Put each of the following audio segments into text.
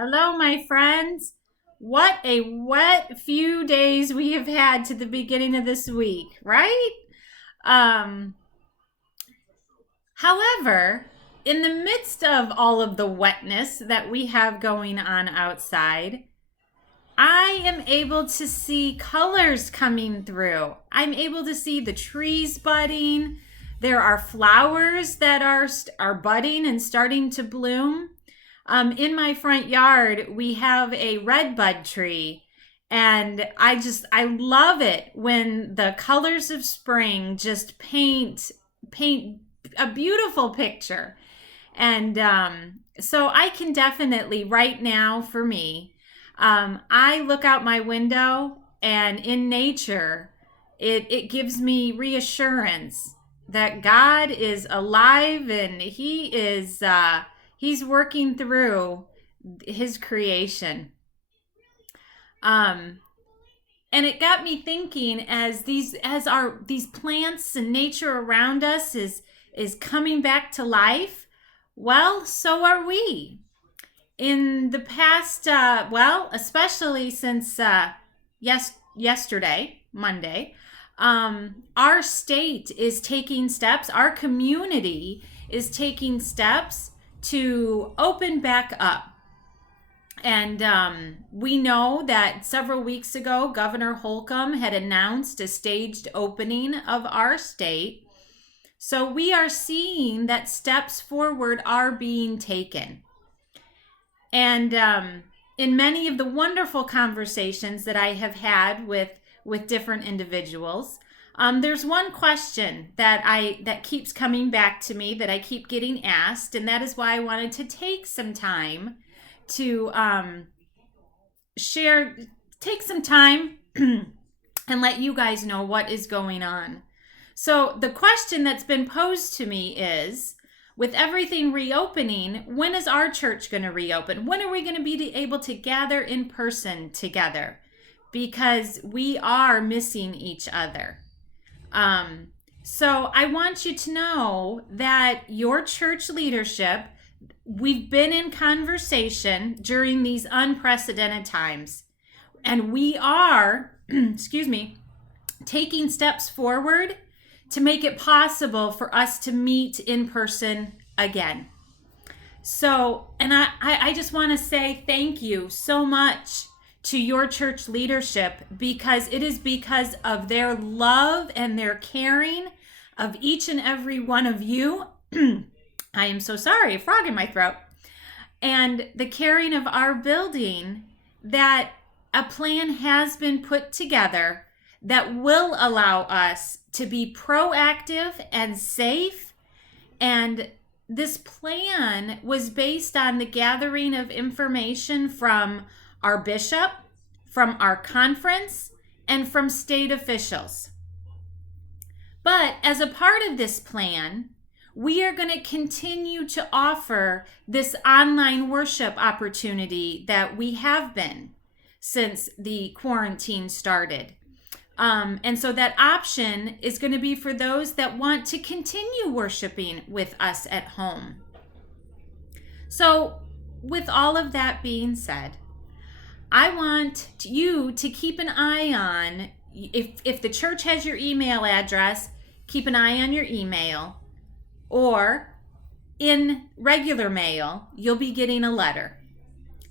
Hello, my friends. What a wet few days we have had to the beginning of this week, right? Um, However, in the midst of all of the wetness that we have going on outside, I am able to see colors coming through. I'm able to see the trees budding. There are flowers that are budding and starting to bloom. In my front yard, we have a red bud tree, and I love it when the colors of spring just paint a beautiful picture. And so I can definitely right now for me, I look out my window and in nature, it gives me reassurance that God is alive and He's working through His creation. Um, and it got me thinking as these plants and nature around us is coming back to life. Well, so are we. In the past, especially since yesterday, Monday, our state is taking steps, our community is taking steps to open back up. And we know that several weeks ago, Governor Holcomb had announced a staged opening of our state. So we are seeing that steps forward are being taken. And in many of the wonderful conversations that I have had with different individuals, there's one question that keeps coming back to me that I keep getting asked, and that is why I wanted to take some time to take some time and let you guys know what is going on. So the question that's been posed to me is, with everything reopening, when is our church going to reopen? When are we going to be able to gather in person together? Because we are missing each other. So I want you to know that your church leadership, we've been in conversation during these unprecedented times, and we are, taking steps forward to make it possible for us to meet in person again. So, and I just want to say thank you so much to your church leadership, because it is because of their love and their caring of each and every one of you. I am so sorry, a frog in my throat. And the caring of our building, that a plan has been put together that will allow us to be proactive and safe. And this plan was based on the gathering of information from our bishop, from our conference, and from state officials. But as a part of this plan, we are going to continue to offer this online worship opportunity that we have been since the quarantine started. And so that option is going to be for those that want to continue worshiping with us at home. So with all of that being said, I want you to keep an eye on, if the church has your email address, keep an eye on your email, or in regular mail, you'll be getting a letter.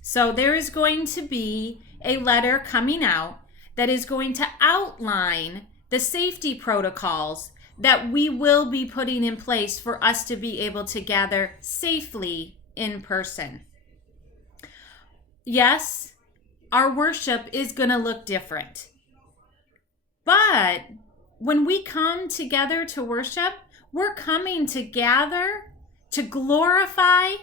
So there is going to be a letter coming out that is going to outline the safety protocols that we will be putting in place for us to be able to gather safely in person. Yes, our worship is going to look different. But when we come together to worship, we're coming to gather to glorify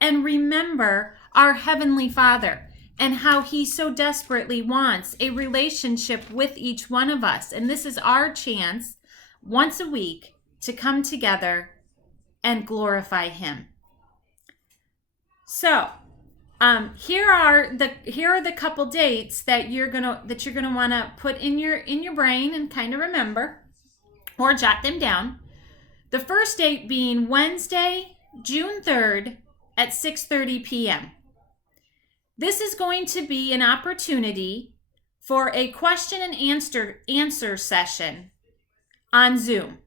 and remember our Heavenly Father, and how He so desperately wants a relationship with each one of us. And this is our chance once a week to come together and glorify Him. So, here are the couple dates that you're gonna want to put in your brain and kind of remember, or jot them down. The first date being Wednesday, June 3rd at 6:30 p.m. This is going to be an opportunity for a question and answer session on Zoom.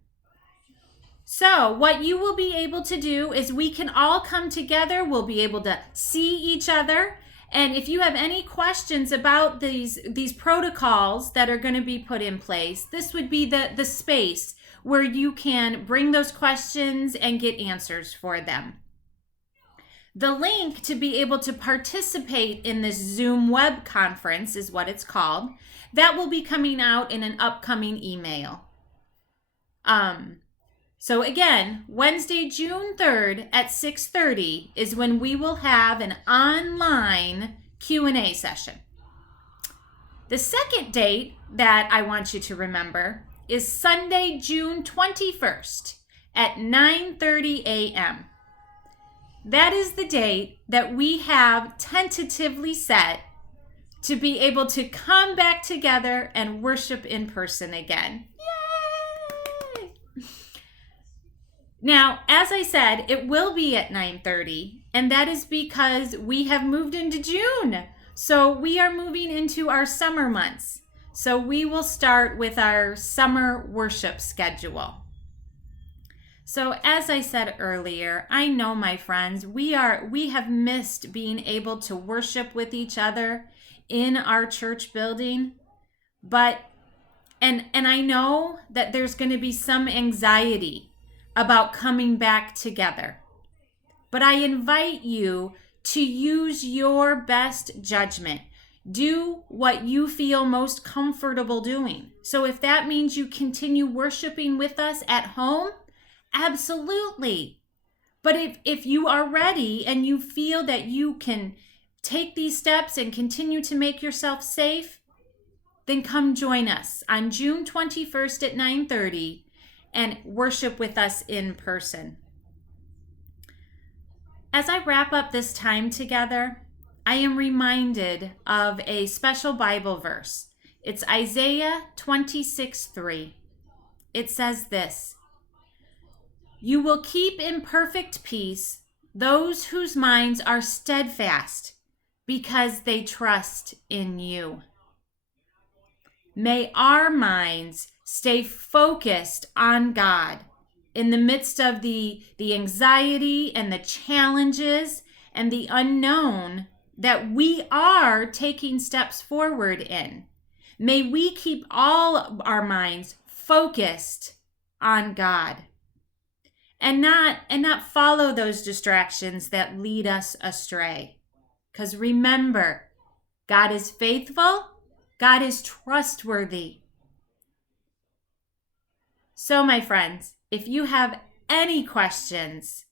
So what you will be able to do is we can all come together. We'll be able to see each other. And if you have any questions about these protocols that are going to be put in place, this would be the space where you can bring those questions and get answers for them. The link to be able to participate in this Zoom web conference is what it's called. That will be coming out in an upcoming email. So again, Wednesday, June 3rd at 6:30 is when we will have an online Q&A session. The second date that I want you to remember is Sunday, June 21st at 9:30 a.m. That is the date that we have tentatively set to be able to come back together and worship in person again. Yay! Now, as I said, it will be at 9:30, and that is because we have moved into June. So we are moving into our summer months. So we will start with our summer worship schedule. So as I said earlier, I know, my friends, we have missed being able to worship with each other in our church building. But and I know that there's going to be some anxiety about coming back together. But I invite you to use your best judgment. Do what you feel most comfortable doing. So if that means you continue worshiping with us at home, absolutely. But if you are ready and you feel that you can take these steps and continue to make yourself safe, then come join us on June 21st at 9:30 and worship with us in person. As I wrap up this time together, I am reminded of a special Bible verse. It's Isaiah 26:3. It says this: "You will keep in perfect peace those whose minds are steadfast because they trust in you." May our minds stay focused on God in the midst of the anxiety and the challenges and the unknown that we are taking steps forward in. May we keep all our minds focused on God and not follow those distractions that lead us astray. Because remember, God is faithful, God is trustworthy. So, my friends, if you have any questions,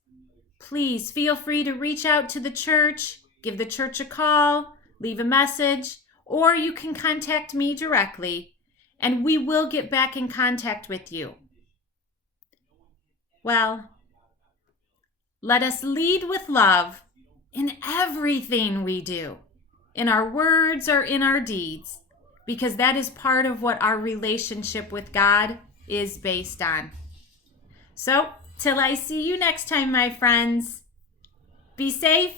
please feel free to reach out to the church, give the church a call, leave a message, or you can contact me directly, and we will get back in contact with you. Well, let us lead with love in everything we do, in our words or in our deeds, because that is part of what our relationship with God is based on. So, till I see you next time, my friends, be safe,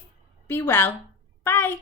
be well. Bye.